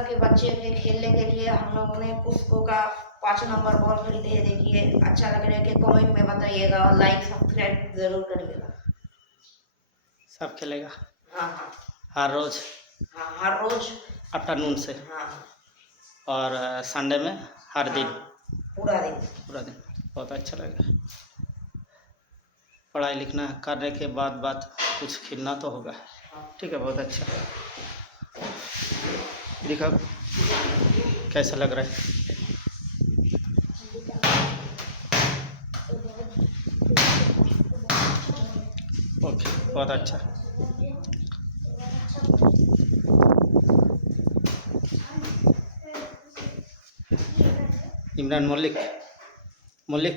के बच्चे के खेलने के लिए हम लोगों ने कुस्को का पाँच नंबर बॉल खरीदे है देखिए अच्छा लग रहा है कि कमेंट में बताइएगा और लाइक सब्सक्राइब ज़रूर करिएगा सब खेलेगा हाँ हाँ हर रोज हाँ हर रोज आफ्टरनून से हाँ और संडे में हर दिन हाँ। पूरा दिन। पूरा दिन। बहुत अच्छा लगेगा पढ़ाई लिखना करने के बाद बात, कुछ खेलना तो होगा। ठीक है, बहुत अच्छा। दिखाओ कैसा लग रहा है? ओके, बहुत अच्छा। ইমরান মল্লিক। মল্লিক?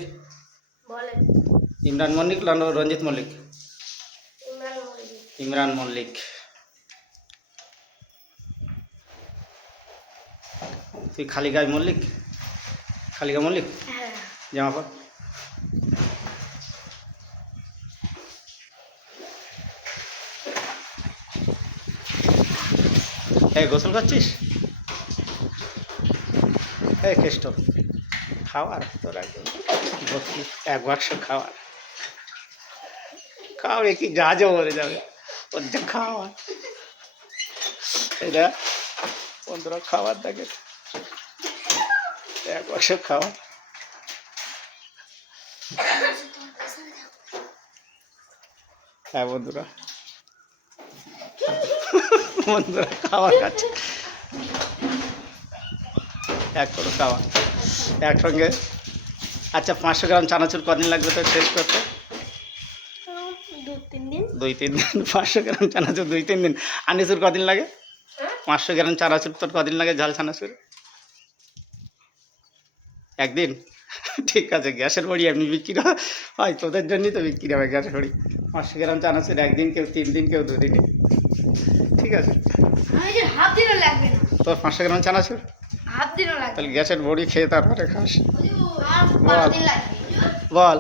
ইমরান মল্লিক রঞ্জিত মল্লিক? ইমরান মল্লিক। তুই খালি গায়ে মল্লিক? খালি গায়ে মল্লিক? হ্যাঁ। জামা পর এই গোসল করছিস? এই কেষ্ট খাওয়ার তোর এক বাক্স খাওয়ার। খাওয়াবে কি? জাহাজও মরে যাবে। খাওয়ার। এটা বন্ধুরা খাওয়ার দেখে এক বাক্স খাওয়ার। হ্যাঁ বন্ধুরা। বন্ধুরা খাবার খাচ্ছে এক করে খাওয়া একসঙ্গে। আচ্ছা পাঁচশো গ্রাম চানাচুর কদিন লাগবে তো শেষ করতে? দুই তিন দিন? পাঁচশো গ্রাম চানাচুর দুই তিন দিন আনিসুর কদিন লাগে? পাঁচশো গ্রাম চানাচুর তোর কদিন লাগে ঝাল চানাচুর? একদিন? ঠিক আছে গ্যাসের বড়ি এমনি বিক্রি হয়। হয় তোদের জন্যই তো বিক্রি হবে গ্যাসের বড়ি। পাঁচশো গ্রাম চানাচুর একদিন কেউ তিন দিন কেউ দুদিনে। ঠিক আছে। তোর পাঁচশো গ্রাম চানাচুর? হাফ দিনও তাহলে গ্যাসের বড়ি খেয়ে তারপরে খাস বল। বল